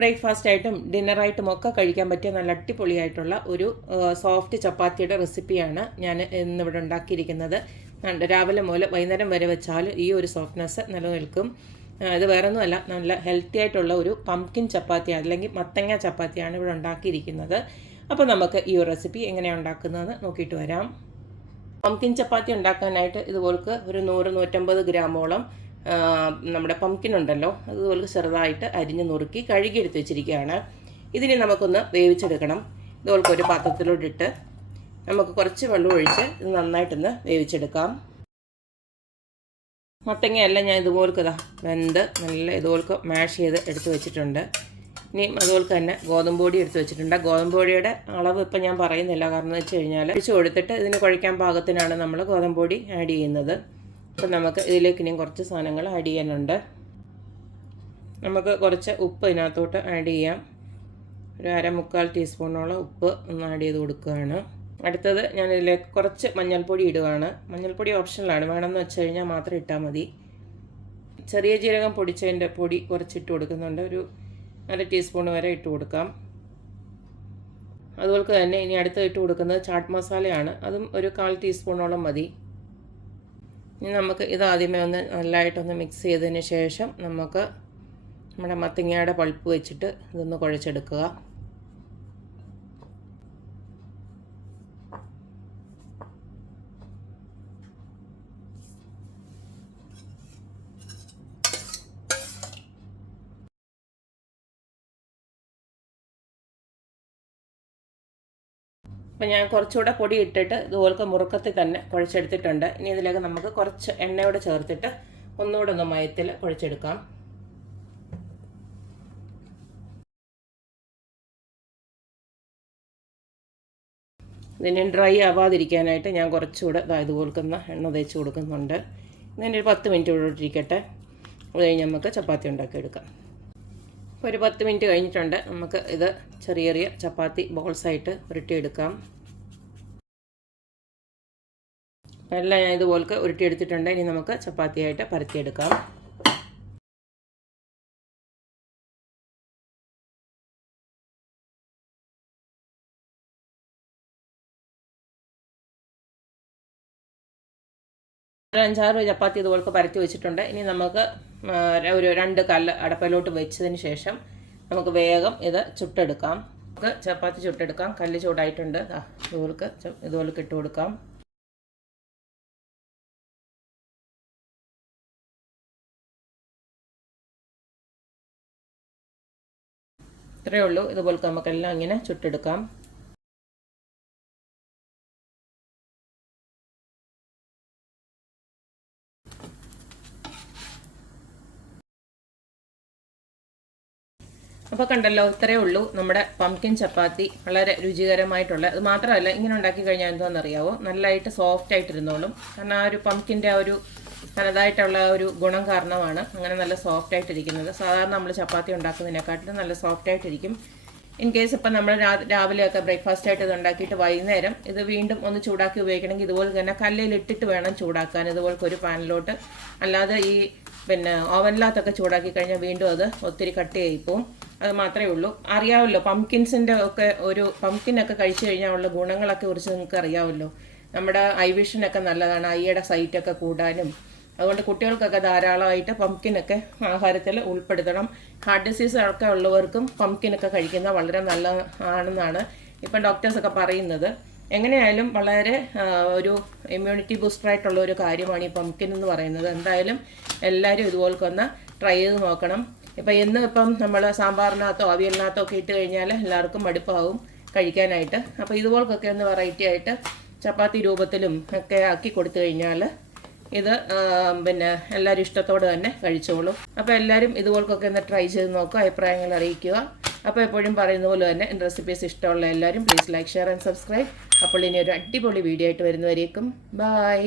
Breakfast ആയിട്ടും ഡിന്നറായിട്ടും ഒക്കെ കഴിക്കാൻ പറ്റിയ നല്ല അടിപൊളിയായിട്ടുള്ള ഒരു സോഫ്റ്റ് ചപ്പാത്തിയുടെ റെസിപ്പിയാണ് ഞാൻ ഇന്നിവിടെ ഉണ്ടാക്കിയിരിക്കുന്നത്. രാവിലെ മുതൽ വൈകുന്നേരം വരെ വെച്ചാൽ ഈ ഒരു സോഫ്റ്റ്നെസ് നിലനിൽക്കും. ഇത് വേറൊന്നുമല്ല, നല്ല ഹെൽത്തി ആയിട്ടുള്ള ഒരു പംകിൻ ചപ്പാത്തി അല്ലെങ്കിൽ മത്തങ്ങ ചപ്പാത്തിയാണ് ഇവിടെ ഉണ്ടാക്കിയിരിക്കുന്നത്. അപ്പോൾ നമുക്ക് ഈ ഒരു റെസിപ്പി എങ്ങനെയാണ് ഉണ്ടാക്കുന്നതെന്ന് നോക്കിയിട്ട് വരാം. പംകിൻ ചപ്പാത്തി ഉണ്ടാക്കാനായിട്ട് ഇതുപോൾക്ക് ഒരു 100-150 ഗ്രാമോളം നമ്മുടെ പംകിൻ ഉണ്ടല്ലോ, അതുപോലെ ചെറുതായിട്ട് അരിഞ്ഞ് നുറുക്കി കഴുകിയെടുത്ത് വെച്ചിരിക്കുകയാണ്. ഇതിനെ നമുക്കൊന്ന് വേവിച്ചെടുക്കണം. ഇതുപോലൊക്കെ ഒരു പാത്രത്തിലോട്ടിട്ട് നമുക്ക് കുറച്ച് വെള്ളം ഒഴിച്ച് ഇത് നന്നായിട്ടൊന്ന് വേവിച്ചെടുക്കാം. മത്തങ്ങയെല്ലാം ഞാൻ ഇതുപോലൊക്കെ വെന്ത് നല്ല ഇതുപോലൊക്കെ മാഷ് ചെയ്ത് എടുത്ത് വെച്ചിട്ടുണ്ട്. ഇനി അതുപോലെ തന്നെ ഗോതമ്പ് പൊടി എടുത്ത് വെച്ചിട്ടുണ്ട്. ഗോതമ്പ് പൊടിയുടെ അളവ് ഇപ്പം ഞാൻ പറയുന്നില്ല, കാരണം എന്ന് വെച്ച് കഴിഞ്ഞാൽ ഒഴിച്ച് കൊടുത്തിട്ട് ഇതിന് കുഴയ്ക്കാൻ പാകത്തിനാണ് നമ്മൾ ഗോതമ്പ് പൊടി ആഡ് ചെയ്യുന്നത്. അപ്പം നമുക്ക് ഇതിലേക്ക് ഇനിയും കുറച്ച് സാധനങ്ങൾ ആഡ് ചെയ്യാനുണ്ട്. നമുക്ക് കുറച്ച് ഉപ്പ് ഇതിനകത്തോട്ട് ആഡ് ചെയ്യാം. ഒരു 1/4 ടീസ്പൂണോളം ഉപ്പ് ഒന്ന് ആഡ് ചെയ്ത് കൊടുക്കുകയാണ്. അടുത്തത് ഞാനിതിലേക്ക് കുറച്ച് മഞ്ഞൾപ്പൊടി ഇടുകയാണ്. മഞ്ഞൾപ്പൊടി ഓപ്ഷണലാണ്, വേണമെന്ന് വെച്ച് കഴിഞ്ഞാൽ മാത്രം ഇട്ടാൽ മതി. ചെറിയ ജീരകം പൊടിച്ചതിൻ്റെ പൊടി കുറച്ചിട്ട് കൊടുക്കുന്നുണ്ട്, ഒരു 1/2 ടീസ്പൂൺ വരെ ഇട്ട് കൊടുക്കാം. അതുപോലെ തന്നെ ഇനി അടുത്ത് ഇട്ട് കൊടുക്കുന്നത് ചാട്ട് മസാലയാണ്, അതും ഒരു 1/4 ടീസ്പൂണോളം മതി. ഇനി നമുക്ക് ഇത് ആദ്യമേ ഒന്ന് നല്ലതായിട്ടൊന്ന് മിക്സ് ചെയ്തതിന് ശേഷം നമുക്ക് നമ്മുടെ മത്തങ്ങയുടെ പൾപ്പ് വെച്ചിട്ട് ഇതൊന്ന് കുഴച്ചെടുക്കുക. അപ്പോൾ ഞാൻ കുറച്ചുകൂടെ പൊടി ഇട്ടിട്ട് ഇതുപോലത്തെ മുറുക്കത്തിൽ തന്നെ കുഴച്ചെടുത്തിട്ടുണ്ട്. ഇനി ഇതിലേക്ക് നമുക്ക് കുറച്ച് എണ്ണയോടെ ചേർത്തിട്ട് ഒന്നുകൂടെ ഒന്ന് മയത്തിൽ കുഴച്ചെടുക്കാം. ഇതിന് ഡ്രൈ ആവാതിരിക്കാനായിട്ട് ഞാൻ കുറച്ചുകൂടെ ഇതുപോലത്തെ എണ്ണ തേച്ച് കൊടുക്കുന്നുണ്ട്. ഇതിനൊരു 10 മിനിറ്റ് ഇട്ടിരിക്കട്ടെ. അത് കഴിഞ്ഞ് നമുക്ക് ചപ്പാത്തി ഉണ്ടാക്കിയെടുക്കാം. ഇപ്പോൾ ഒരു 10 മിനിറ്റ് കഴിഞ്ഞിട്ടുണ്ട്. നമുക്ക് ഇത് ചെറിയ ചെറിയ ചപ്പാത്തി ബോൾസായിട്ട് ഉരുട്ടിയെടുക്കാം. എല്ലാം ഞാൻ ഇതുപോലെ ഉരുട്ടിയെടുത്തിട്ടുണ്ട്. ഇനി നമുക്ക് ചപ്പാത്തിയായിട്ട് പരത്തിയെടുക്കാം. ഒരു 5-6 ചപ്പാത്തി ഇതുപോലെ പരത്തി വെച്ചിട്ടുണ്ട്. ഇനി നമുക്ക് ഒരു 2 കല്ല് അടപ്പയിലോട്ട് വെച്ചതിന് ശേഷം നമുക്ക് വേഗം ഇത് ചുട്ടെടുക്കാം. നമുക്ക് ചപ്പാത്തി ചുട്ടെടുക്കാം. കല്ല് ചൂടായിട്ടുണ്ട്. ഇതുപോലെ ഇട്ട് കൊടുക്കാം. ഇത്രയേ ഉള്ളൂ. ഇതുപോലെ നമുക്കെല്ലാം ഇങ്ങനെ ചുട്ടെടുക്കാം. അപ്പോൾ കണ്ടല്ലോ, ഇത്രയേ ഉള്ളൂ നമ്മുടെ പംകിൻ ചപ്പാത്തി. വളരെ രുചികരമായിട്ടുള്ള, അത് മാത്രമല്ല ഇങ്ങനെ ഉണ്ടാക്കി കഴിഞ്ഞാൽ എന്താണെന്നറിയാവോ, നല്ലതായിട്ട് സോഫ്റ്റ് ആയിട്ടിരുന്നോളും. കാരണം ആ ഒരു പംകിൻ്റെ ആ ഒരു തനതായിട്ടുള്ള ഒരു ഗുണം കാരണമാണ് അങ്ങനെ നല്ല സോഫ്റ്റ് ആയിട്ടിരിക്കുന്നത്. സാധാരണ നമ്മൾ ചപ്പാത്തി ഉണ്ടാക്കുന്നതിനെക്കാട്ടിലും നല്ല സോഫ്റ്റ് ആയിട്ടിരിക്കും. ഇൻ കേസ് ഇപ്പം നമ്മൾ രാവിലെയൊക്കെ ബ്രേക്ക്ഫാസ്റ്റ് ആയിട്ട് ഇത് ഉണ്ടാക്കിയിട്ട് വൈകുന്നേരം ഇത് വീണ്ടും ഒന്ന് ചൂടാക്കി ഉപയോഗിക്കണമെങ്കിൽ ഇതുപോലെ തന്നെ കല്ലിലിട്ടിട്ട് വേണം ചൂടാക്കാൻ. ഇതുപോലത്തെ ഒരു പാനിലോട്ട്, അല്ലാതെ ഈ ഓവനിനകത്തൊക്കെ ചൂടാക്കി കഴിഞ്ഞാൽ വീണ്ടും അത് ഒത്തിരി കട്ടിയായിപ്പോവും. അത് മാത്രമേ ഉള്ളൂ. അറിയാമല്ലോ, പംകിൻസിൻ്റെ ഒക്കെ ഒരു പംകിനൊക്കെ കഴിച്ചു കഴിഞ്ഞാൽ ഉള്ള ഗുണങ്ങളൊക്കെ കുറിച്ച് നിങ്ങൾക്ക് അറിയാമല്ലോ. നമ്മുടെ ഐ വിഷനൊക്കെ നല്ലതാണ്, ഐയുടെ സൈറ്റൊക്കെ കൂടാനും. അതുകൊണ്ട് കുട്ടികൾക്കൊക്കെ ധാരാളമായിട്ട് പംകിനൊക്കെ ആഹാരത്തിൽ ഉൾപ്പെടുത്തണം. ഹാർട്ട് ഡിസീസ് ഒക്കെ ഉള്ളവർക്കും പംകിനൊക്കെ കഴിക്കുന്നത് വളരെ നല്ലതാണെന്നാണ് ഇപ്പം ഡോക്ടേഴ്സൊക്കെ പറയുന്നത്. എങ്ങനെയായാലും വളരെ ഒരു ഇമ്മ്യൂണിറ്റി ബൂസ്റ്ററായിട്ടുള്ള ഒരു കാര്യമാണ് ഈ പംകിൻ എന്ന് പറയുന്നത്. എന്തായാലും എല്ലാവരും ഇതുപോലൊക്കെ ഒന്ന് ട്രൈ ചെയ്ത് നോക്കണം. ഇപ്പം നമ്മൾ സാമ്പാറിനകത്തോ അവിയലിനകത്തോ ഒക്കെ ഇട്ട് കഴിഞ്ഞാൽ എല്ലാവർക്കും മടുപ്പാവും കഴിക്കാനായിട്ട്. അപ്പോൾ ഇതുപോലൊക്കെ ഒന്ന് വെറൈറ്റി ആയിട്ട് ചപ്പാത്തി രൂപത്തിലും ഒക്കെ ആക്കി കൊടുത്തു കഴിഞ്ഞാൽ ഇത് എല്ലാവരും ഇഷ്ടത്തോടെ തന്നെ കഴിച്ചോളും. അപ്പോൾ എല്ലാവരും ഇതുപോലൊക്കെ ഒന്ന് ട്രൈ ചെയ്ത് നോക്കുക, അഭിപ്രായങ്ങൾ അറിയിക്കുക. അപ്പോൾ എപ്പോഴും പറയുന്ന പോലെ തന്നെ എൻ്റെ റെസിപ്പീസ് ഇഷ്ടമുള്ള എല്ലാവരും please like, share and subscribe. അപ്പോൾ ഇനി ഒരു അടിപൊളി വീഡിയോ ആയിട്ട് വരുന്നവരേക്കും ബൈ.